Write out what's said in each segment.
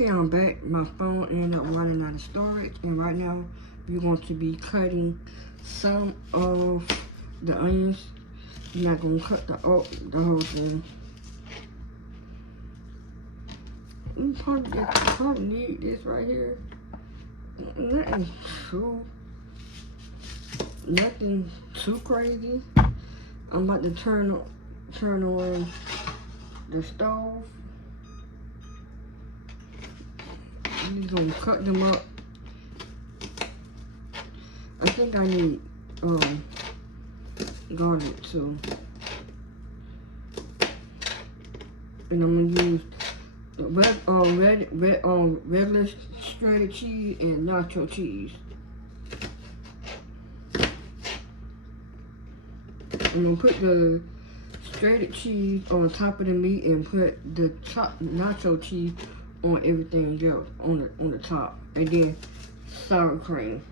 Okay, I'm back. My phone ended up running out of storage, and right now we're going to be cutting some of the onions. You're not going to cut the whole thing. You probably need this right here. Nothing too crazy. I'm about to turn on the stove. I'm just gonna cut them up. I think I need garlic too. And I'm gonna use the regular shredded cheese and nacho cheese. I'm gonna put the shredded cheese on top of the meat and put the chopped nacho cheese on everything else on the top, and then sour cream.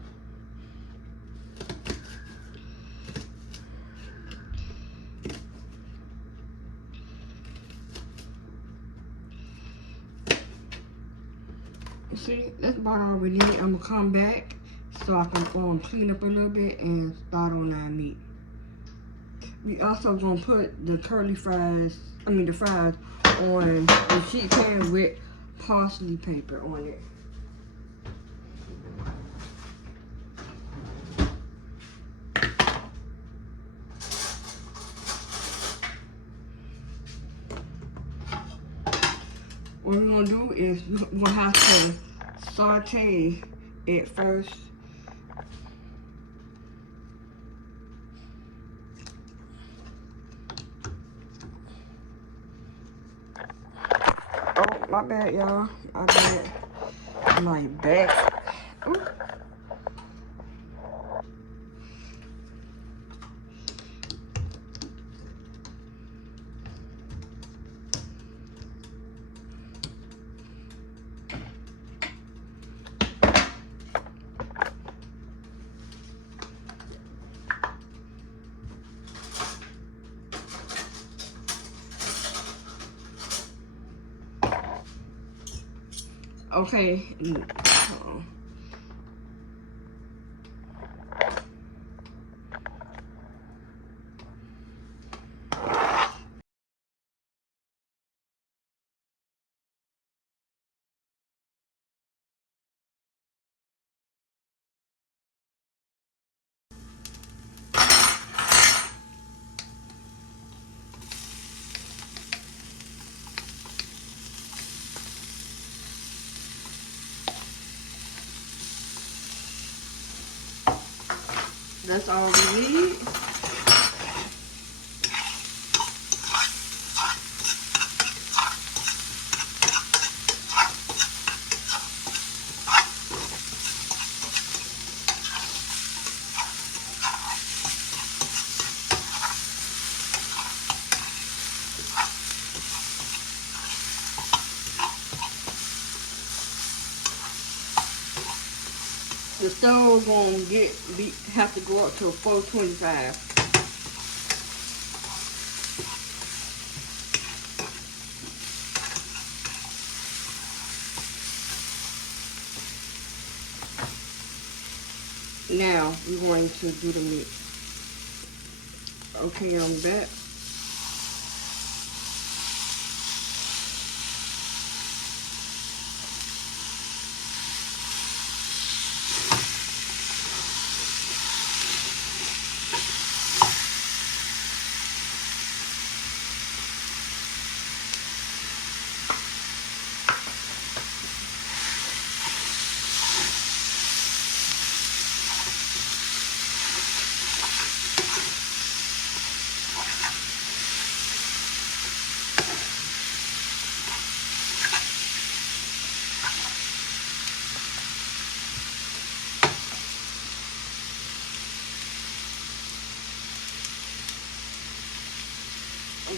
See, that's about all we need. I'm gonna come back so I can clean up a little bit and start on our meat. We also gonna put the fries on the sheet pan with parsley paper on it. What we're gonna do is we're gonna have to saute it first. Oh, my bad, y'all. I did my back. Ooh. Okay. That's all we need. The stove gonna have to go up to 425. Now we're going to do the meat. Okay, I'm back.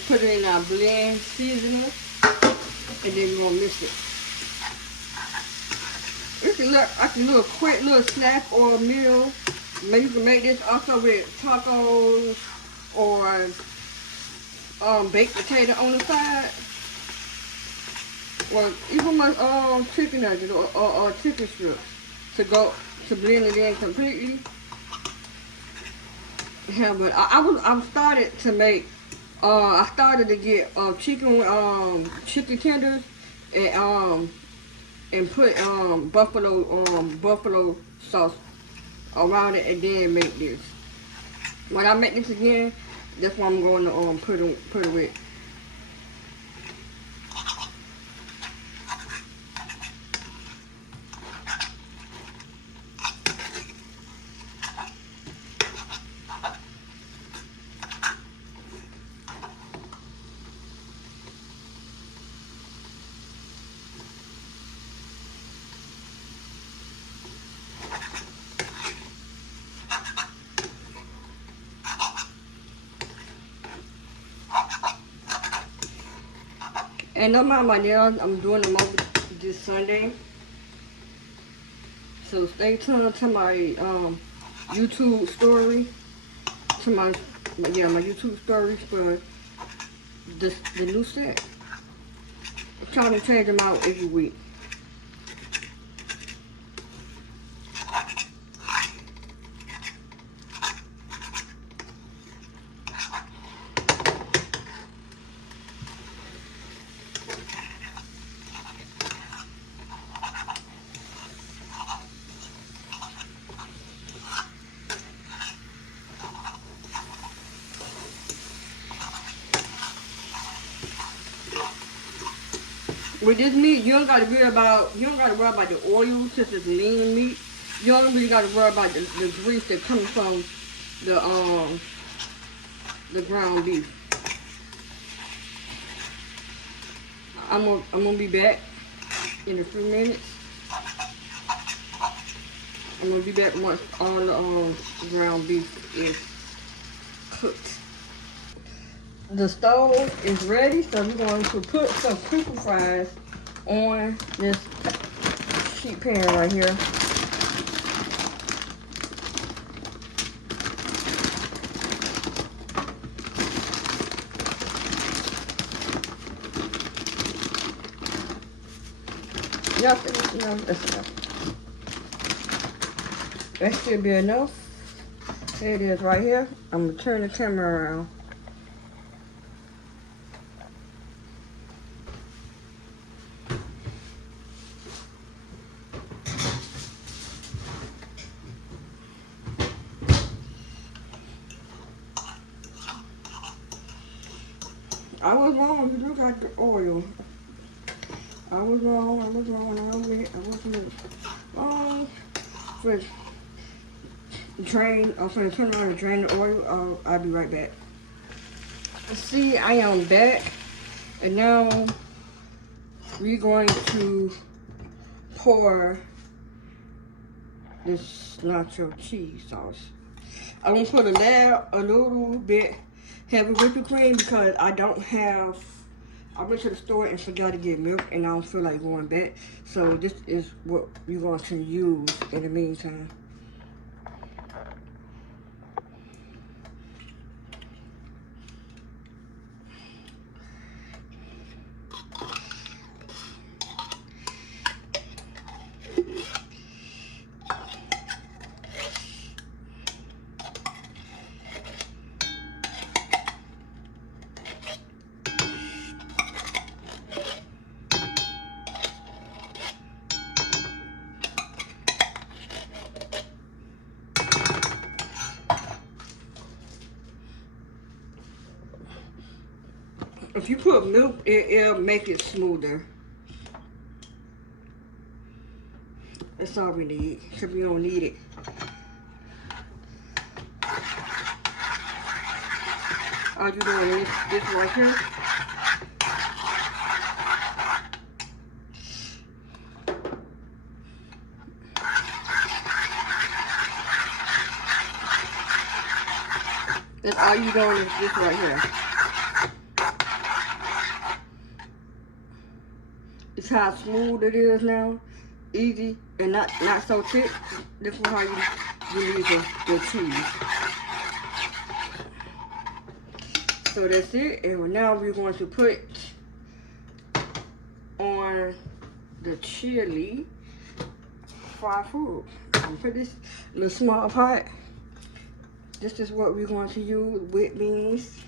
Put it in our blend seasoning, and then we're gonna mix it. It's like a little quick little snack or a meal. Maybe you can make this also with tacos or baked potato on the side. Well, even my chicken nuggets or chicken strips to blend it in completely. Yeah, but I started to make I started to get chicken tenders and put buffalo sauce around it and then make this. When I make this again, that's what I'm going to put it with. And don't mind my nails, I'm doing them over this Sunday. So stay tuned to my YouTube story, to my YouTube stories for the new set. I'm trying to change them out every week. With this meat, you don't gotta worry about the oil since it's lean meat. You don't really gotta worry about the grease that comes from the ground beef. I'm gonna be back in a few minutes. I'm gonna be back once all the ground beef is cooked. The stove is ready, so we're going to put some crinkle fries on this sheet pan right here. Yep, that's enough. That should be enough. There it is right here. I'm gonna turn the camera around. I was wrong, you do got the oil. I was wrong, I wasn't wrong. For drain, I'm gonna turn around and drain the oil. I'll be right back. See, I am back, and now we're going to pour this nacho cheese sauce. I'm gonna put a little bit heavy whipping cream because I went to the store and forgot to get milk and I don't feel like going back. So this is what you're going to use in the meantime. If you put milk, it'll make it smoother. That's all we need, because we don't need it. All you doing is this right here. That's all you doing is this right here. It's how smooth it is now, easy and not so thick. This is how you use the cheese. So that's it, and now we're going to put on on the chili fried food. I'm gonna put this little small pot. This is what we're going to use with beans.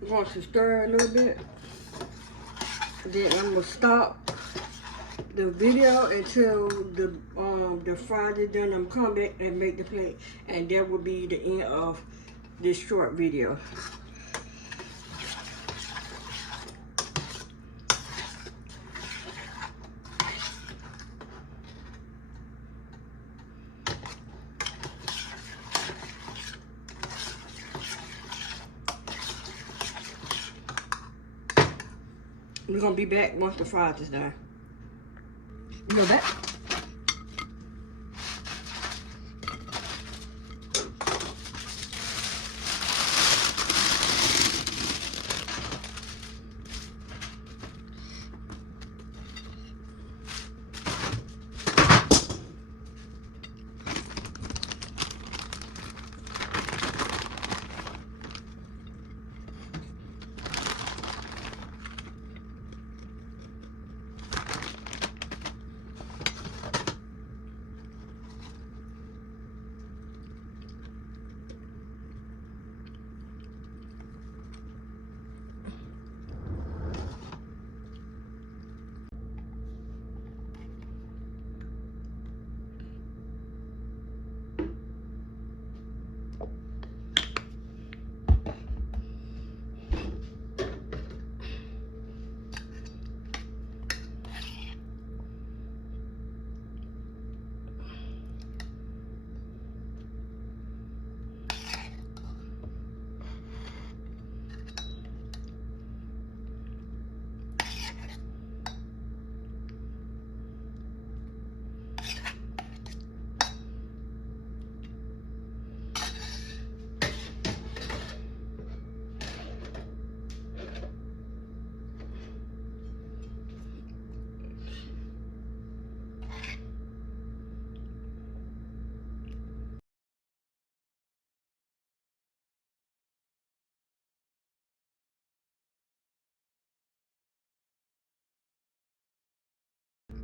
I'm going to stir a little bit. Then I'm gonna stop the video until the fries is done. I'm come back and make the plate, and that will be the end of this short video. We're gonna be back once the fries is done. Go back.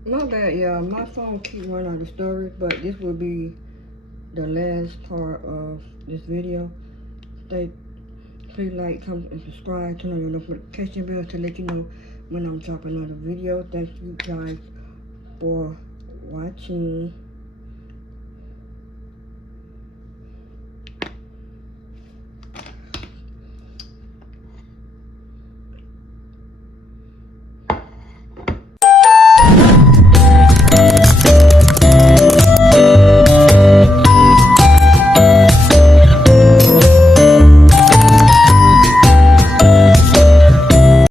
My bad, y'all. My phone keep running out of storage, but this will be the last part of this video. Please like, comment, and subscribe. Turn on your notification bell to let you know when I'm dropping another video. Thank you guys for watching.